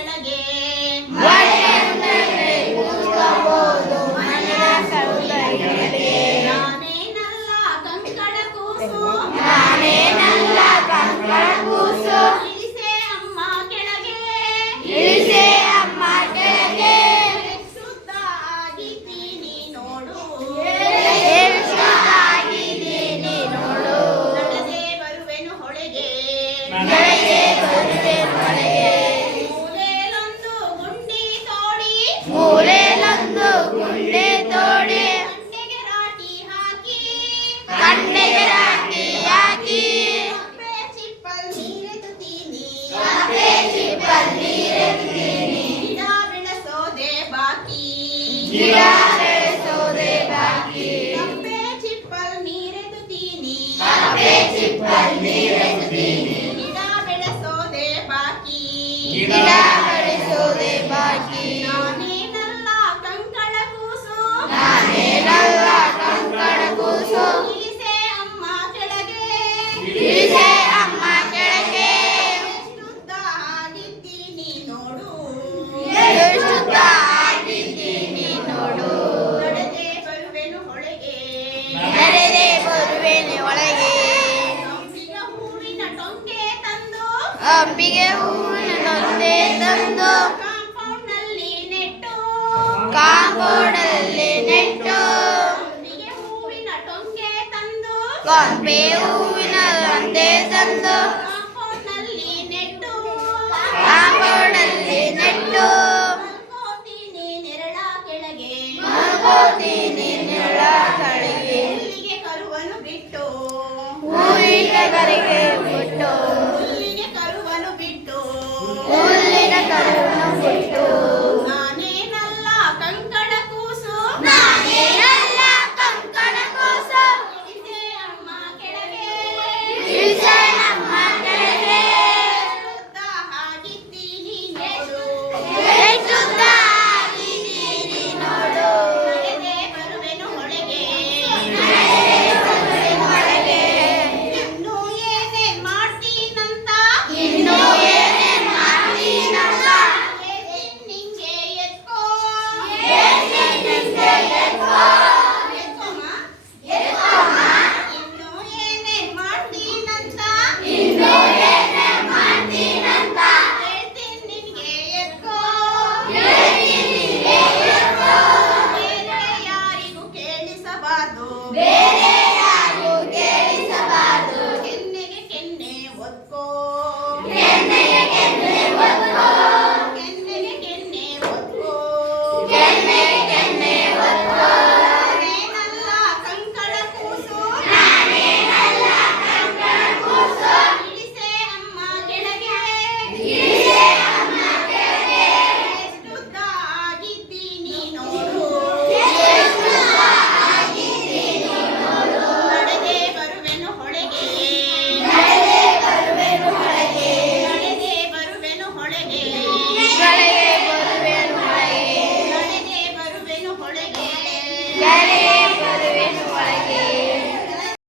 ಕೆಳಗೆ ಕೂತ್ಕೋಬಹುದು ಮನೆಯ ಸೌದರಿಗೆ. ನಾನೇನಲ್ಲ ಕಂಕಣ ಕೂಸು ನಾನೇನಲ್ಲ ಕಂಕಣ ಕೂಸು ಇಳಿಸೆ ಅಮ್ಮ ಕೆಳಗೆ ಇಳಿಸೆ ಅಮ್ಮ ಕೆಳಗೆ. ಶುದ್ಧ ಆಗಿದ್ದೀನಿ ನೋಡು ಆಗಿದ್ದೀನಿ ನೋಡು. ನಡೆದೇ ಬರುವೆನು ಹೊಳೆಗೆ ನಡೆದೇ ಬರುವೆ ಒಳಗೆ. ಮೂಲೆಯಲ್ಲೊಂದು ಗುಂಡಿ ತೋಡಿ ಮೂಲೆಯಲ್ಲೊಂದು ಗುಂಡೆ ತೋಡಿ ಕಣ್ಣೆಗೆ ರಾಟಿ ಹಾಕಿ ಕಣ್ಣಿಗೆ ರಾಟಿ ಹಾಕಿ ಕಪ್ಪೆ ಚಿಪ್ಪಲ್ ನೀರೆತ್ತುತ್ತೀನಿ ಕಪ್ಪೆ ಚಿಪ್ಪಲ್ ನೀರೆತ್ತೀನಿ. ಗಿಡ ಬೆಳೆಸೋದೆ ಬಾಕಿ ಗಿಡ ಬೆಳೆಸೋದೆ ಬಾಕಿ. ಕಪ್ಪೆ ಚಿಪ್ಪಲ್ ನೀರೆತ್ತುತ್ತೀನಿ ಕಪ್ಪೆ ಚಿಪ್ಪಲ್ ನೀರೆತ್ತೀನಿ. ಗಿಡ ಬೆಳೆಸೋದೆ ಬಾಕಿ ಗಿಡ ಬೆಳೆಸೋದೆ ಬಾಕಿ. ನಾನೇನಲ್ಲ ಕಂಕಣ ಕೂಸು ನಾನೇನಲ್ಲ ಕಂಕಣ ಕೂಸು ಇಳಿಸೆ ಅಮ್ಮ ಕೆಳಗೆ ಇಳಿಸೆ ಅಮ್ಮ ಕೆಳಗೆ. ಶುದ್ಧ ಆಗಿದ್ದೀನಿ ನೋಡು ಶುದ್ಧ ಆಗಿದ್ದೀನಿ ನೋಡು. ನಡೆದೇ ಬರುವೆನು ಹೊಳೆಗೆ ನಡೆದೇ ಬರುವೆನೆ ಒಳಗೆ. ಅಂಬಿಗ ಹೂವಿನ ಟೊಂಗೆ ತಂದು ಅಂಬಿಗೆ ಹೂವಿನ ದೊಂದೆ ತಂದು ಕಾಂಪೌಂಡ್ನಲ್ಲಿ ನೆಟ್ಟು ಕಾಂಪೌಂಡಲ್ಲಿ ನೆಟ್ಟು ಅಂಬಿಗೆ ಹೂವಿನ ಟೊಂಗೆ ತಂದು ಕೊಂಬೆ ಹೂವಿನ ದೊಂದೆ ತಂದು